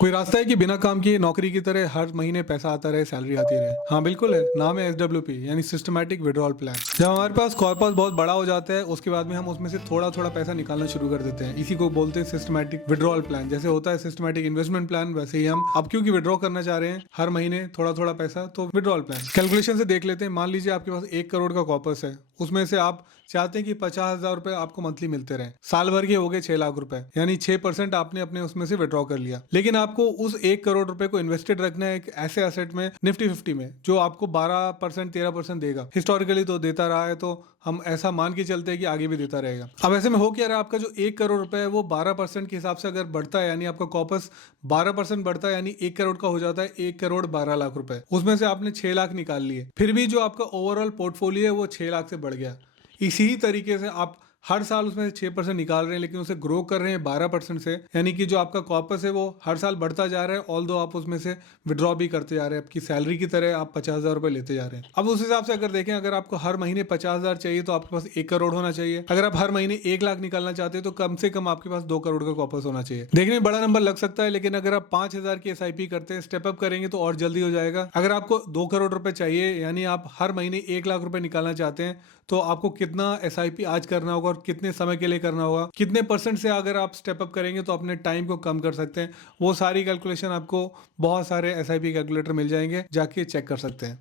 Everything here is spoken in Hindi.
कोई रास्ता है कि बिना काम किए नौकरी की तरह हर महीने पैसा आता रहे, सैलरी आती रहे? हाँ बिल्कुल है। नाम है एसडब्ल्यूपी यानी सिस्टमैटिक विड्रॉल प्लान। जब हमारे पास कॉर्पस बहुत बड़ा हो जाता है उसके बाद में हम उसमें से थोड़ा थोड़ा पैसा निकालना शुरू कर देते हैं। इसी को बोलते हैं सिस्टमैटिक विड्रॉल प्लान। जैसे होता है सिस्टमैटिक इन्वेस्टमेंट प्लान, वैसे ही हम अब क्योंकि विड्रॉ करना चाह रहे हैं हर महीने थोड़ा थोड़ा पैसा, तो विड्रॉल प्लान कैलकुलेशन से देख लेते हैं। मान लीजिए आपके पास 1 करोड़ का कॉर्पस है, उसमें से आप चाहते हैं कि 50,000 रुपए आपको मंथली मिलते रहे। साल भर के हो गए 6 लाख रुपए, यानी 6% आपने अपने उसमें से विड्रॉ कर लिया। लेकिन आपको उस 1 करोड़ रुपए को इन्वेस्टेड रखना है एक ऐसे एसेट में, निफ्टी 50 में, जो आपको 12% 13% देगा। हिस्टोरिकली तो देता रहा है, तो हम ऐसा मान के चलते हैं कि आगे भी देता रहेगा। अब ऐसे में हो क्या रहा है, आपका जो 1 करोड़ रुपए है वो 12% के हिसाब से अगर बढ़ता है, यानी आपका कॉर्पस 12% बढ़ता है, यानी 1 करोड़ का हो जाता है 1 करोड़ 12 लाख रुपए। उसमें से आपने 6 लाख निकाल लिए, फिर भी जो आपका ओवरऑल पोर्टफोलियो है वो 6 लाख से बढ़ गया। इसी तरीके से आप हर साल उसमें से 6% निकाल रहे हैं, लेकिन उसे ग्रो कर रहे हैं 12% से, यानी कि जो आपका कॉर्पस है वो हर साल बढ़ता जा रहा है। ऑल दो आप उसमें से विड्रॉ भी करते जा रहे हैं, आपकी सैलरी की तरह आप 50,000 रुपए लेते जा रहे हैं। अब उस हिसाब से अगर देखें, अगर आपको हर महीने 50,000 चाहिए तो आपके पास 1 करोड़ होना चाहिए। अगर आप हर महीने 1 लाख निकालना चाहते हैं तो कम से कम आपके पास 2 करोड़ का कॉर्पस होना चाहिए। देखने में बड़ा नंबर लग सकता है, लेकिन अगर आप 5,000 की एसआईपी करते हैं, स्टेप अप करेंगे तो और जल्दी हो जाएगा। अगर आपको 2 करोड़ रुपए चाहिए, यानी आप हर महीने 1 लाख रुपए निकालना चाहते हैं, तो आपको कितना एसआईपी आज करना होगा और कितने समय के लिए करना होगा, कितने परसेंट से अगर आप स्टेप अप करेंगे तो अपने टाइम को कम कर सकते हैं, वो सारी कैलकुलेशन आपको बहुत सारे एसआईपी कैलकुलेटर मिल जाएंगे, जाके चेक कर सकते हैं।